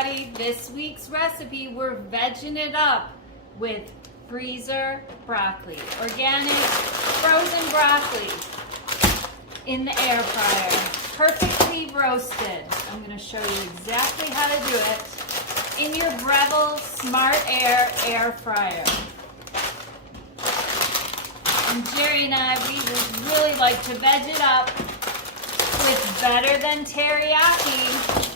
everybody. This week's recipe, we're vegging it up with freezer broccoli. Organic frozen broccoli in the air fryer. Perfectly roasted. I'm going to show you exactly how to do it in your Breville Smart Air fryer. And Jerry and I, we really like to veg it up with Better Than Teriyaki.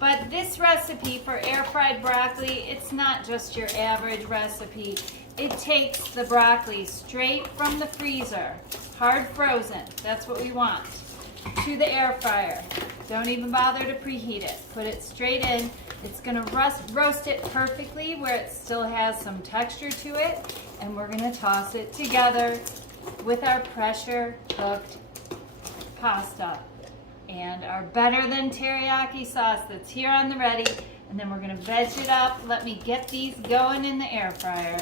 But this recipe for air fried broccoli, it's not just your average recipe. It takes the broccoli straight from the freezer, hard frozen, that's what we want, to the air fryer. Don't even bother to preheat it. Put it straight in. It's gonna roast it perfectly where it still has some texture to it, and we're gonna toss it together with our pressure cooked pasta and our Better Than Teriyaki sauce that's here on the ready. And then we're gonna veg it up. Let me get these going in the air fryer.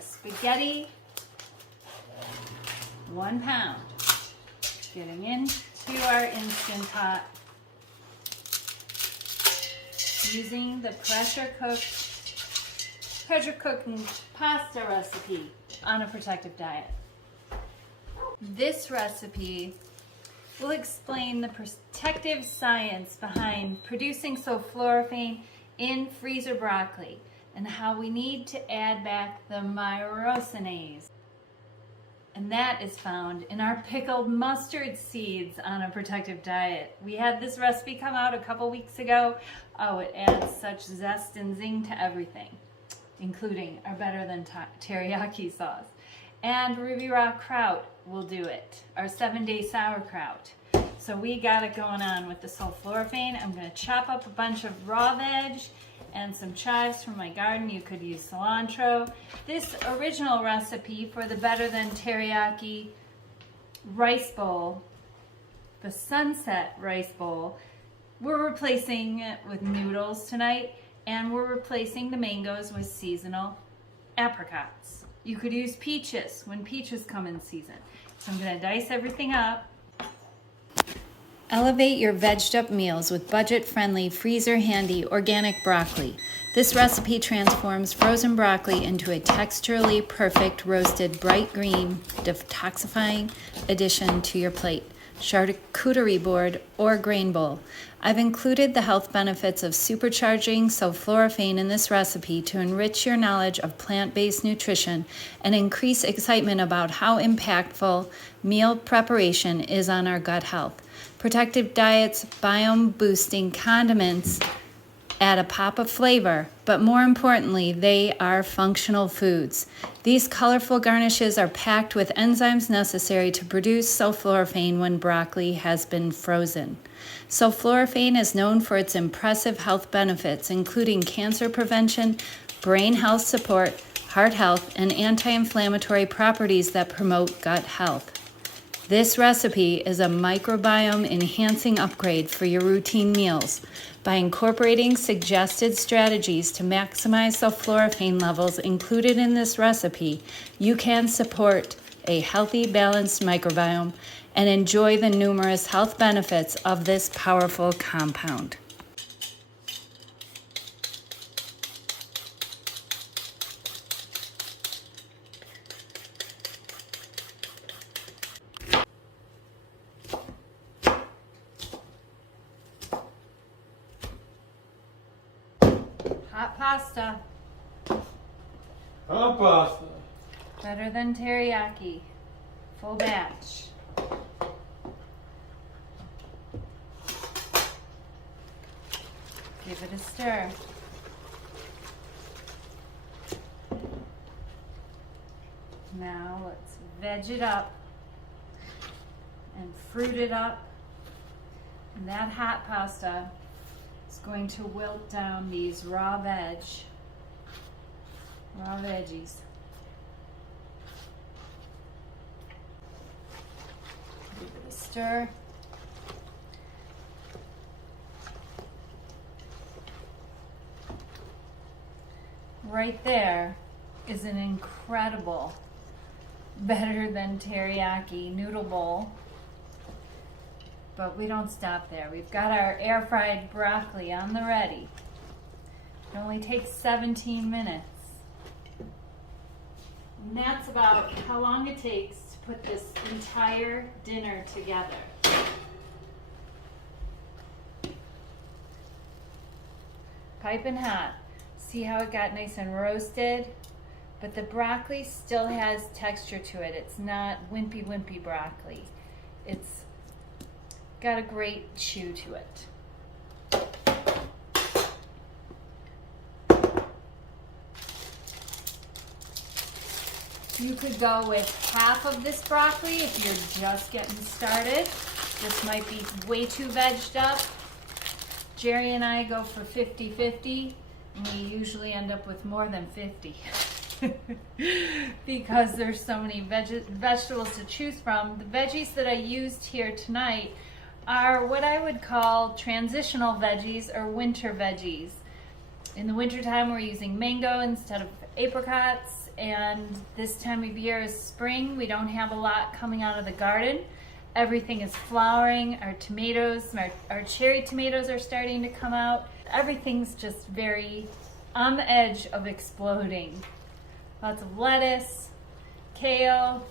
Spaghetti, 1 pound. Getting into our Instant Pot. Using the pressure cooking pasta recipe on a protective diet. This recipe will explain the protective science behind producing sulforaphane in freezer broccoli and how we need to add back the myrosinase. And that is found in our pickled mustard seeds on a protective diet. We had this recipe come out a couple weeks ago. Oh, it adds such zest and zing to everything, including our Better Than Teriyaki sauce. And Ruby Rock Kraut will do it, our 7-day sauerkraut. So we got it going on with the sulforaphane. I'm gonna chop up a bunch of raw veg and some chives from my garden. You could use cilantro. This original recipe for the Better Than Teriyaki rice bowl, the sunset rice bowl, we're replacing it with noodles tonight, and we're replacing the mangoes with seasonal apricots. You could use peaches when peaches come in season. So I'm gonna dice everything up. Elevate your vegged up meals with budget-friendly, freezer-handy organic broccoli. This recipe transforms frozen broccoli into a texturally perfect roasted bright green, detoxifying addition to your plate, charcuterie board, or grain bowl. I've included the health benefits of supercharging sulforaphane in this recipe to enrich your knowledge of plant-based nutrition and increase excitement about how impactful meal preparation is on our gut health. Protective diets, biome-boosting condiments add a pop of flavor, but more importantly, they are functional foods. These colorful garnishes are packed with enzymes necessary to produce sulforaphane when broccoli has been frozen. Sulforaphane is known for its impressive health benefits, including cancer prevention, brain health support, heart health, and anti-inflammatory properties that promote gut health. This recipe is a microbiome-enhancing upgrade for your routine meals. By incorporating suggested strategies to maximize sulforaphane levels included in this recipe, you can support a healthy, balanced microbiome and enjoy the numerous health benefits of this powerful compound. Hot pasta. Hot pasta. Better Than Teriyaki. Full batch. Give it a stir. Now let's veg it up and fruit it up. And that hot pasta is going to wilt down these raw veggies. Give it a stir. Right there is an incredible Better Than Teriyaki Noodle Bowl. But we don't stop there. We've got our air fried broccoli on the ready. It only takes 17 minutes. And that's about how long it takes to put this entire dinner together. Piping hot. See how it got nice and roasted? But the broccoli still has texture to it. It's not wimpy broccoli. It's got a great chew to it. You could go with half of this broccoli if you're just getting started. This might be way too vegged up. Jerry and I go for 50-50, and we usually end up with more than 50 because there's so many vegetables to choose from. The veggies that I used here tonight are what I would call transitional veggies or winter veggies. In the wintertime, we're using mango instead of apricots, and this time of year is spring. We don't have a lot coming out of the garden. Everything is flowering. Our tomatoes, our cherry tomatoes are starting to come out. Everything's just very on the edge of exploding. Lots of lettuce, kale,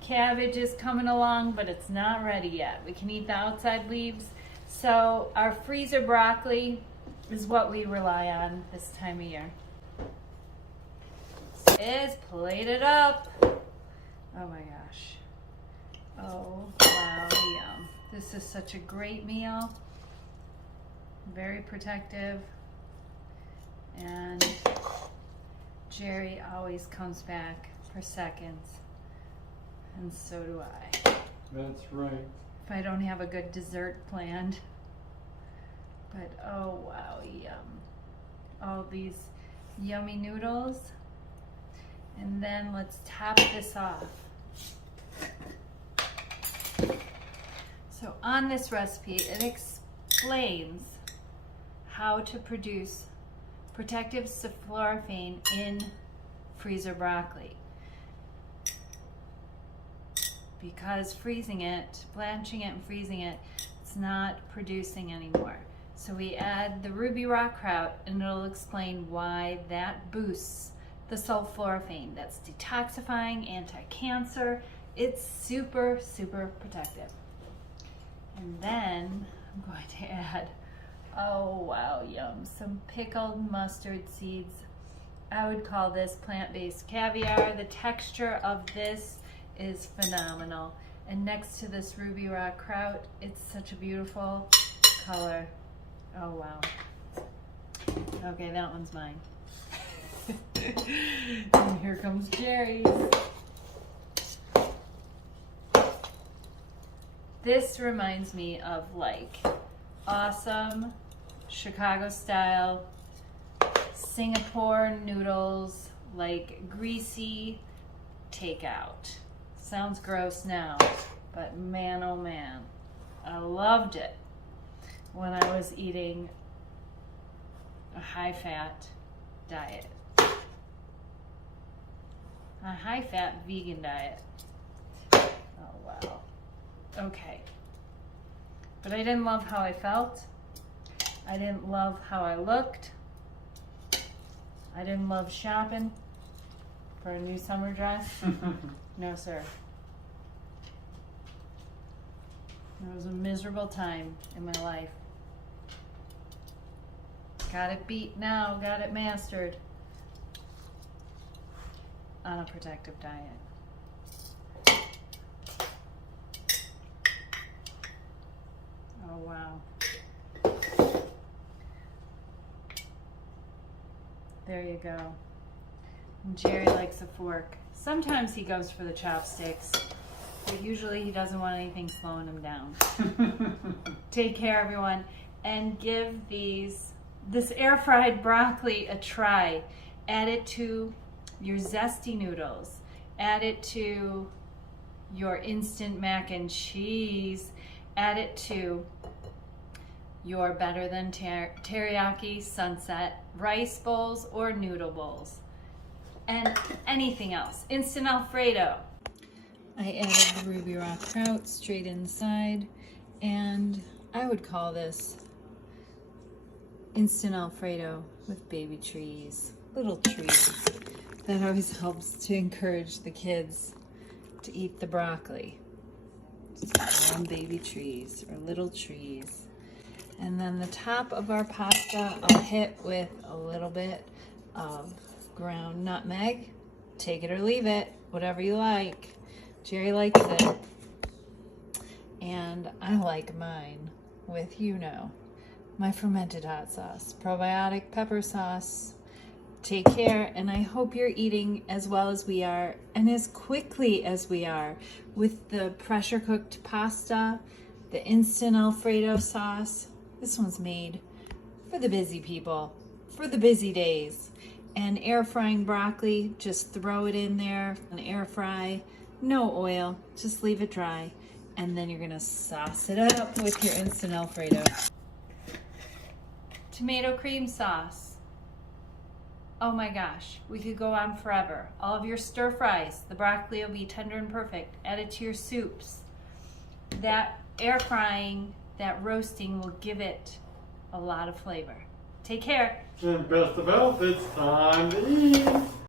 cabbage is coming along, but it's not ready yet. We can eat the outside leaves. So our freezer broccoli is what we rely on this time of year. It's plated up. Oh my gosh. Oh, wow, yum. This is such a great meal. Very protective. And Jerry always comes back for seconds. And so do I. That's right. If I don't have a good dessert planned. But oh wow, yum. All these yummy noodles. And then let's top this off. So on this recipe, it explains how to produce protective sulforaphane in freezer broccoli. Because freezing it, blanching it and freezing it, it's not producing anymore. So we add the ruby rock kraut, and it'll explain why that boosts the sulforaphane. That's detoxifying, anti-cancer. It's super, super protective. And then I'm going to add, oh wow, yum, some pickled mustard seeds. I would call this plant-based caviar. The texture of this is phenomenal. And next to this ruby rock kraut, it's such a beautiful color. Oh wow. Okay, that one's mine. And here comes Jerry's. This reminds me of like awesome Chicago style Singapore noodles, like greasy takeout. Sounds gross now, but man oh man, I loved it when I was eating a high-fat diet. A high-fat vegan diet. Oh wow. Okay. But I didn't love how I felt. I didn't love how I looked. I didn't love shopping for a new summer dress. No, sir. It was a miserable time in my life. Got it beat now, got it mastered. On a protective diet. Oh wow. There you go. And Jerry likes a fork. Sometimes he goes for the chopsticks, but usually he doesn't want anything slowing him down. Take care, everyone, and give this air-fried broccoli a try. Add it to your zesty noodles. Add it to your instant mac and cheese. Add it to your Better Than Teriyaki Sunset rice bowls or noodle bowls. And anything else. Instant Alfredo. I added the ruby rock kraut straight inside, and I would call this instant Alfredo with baby trees, little trees. That always helps to encourage the kids to eat the broccoli. Just call them baby trees or little trees. And then the top of our pasta I'll hit with a little bit of ground nutmeg. Take it or leave it, whatever you like. Jerry likes it. And I like mine with, my fermented hot sauce, probiotic pepper sauce. Take care, and I hope you're eating as well as we are and as quickly as we are with the pressure cooked pasta, the instant Alfredo sauce. This one's made for the busy people, for the busy days. And air frying broccoli, just throw it in there and air fry. No oil, just leave it dry. And then you're gonna sauce it up with your instant Alfredo. Tomato cream sauce. Oh my gosh, we could go on forever. All of your stir fries, the broccoli will be tender and perfect. Add it to your soups. That air frying, that roasting will give it a lot of flavor. Take care. And best of health, it's time to eat.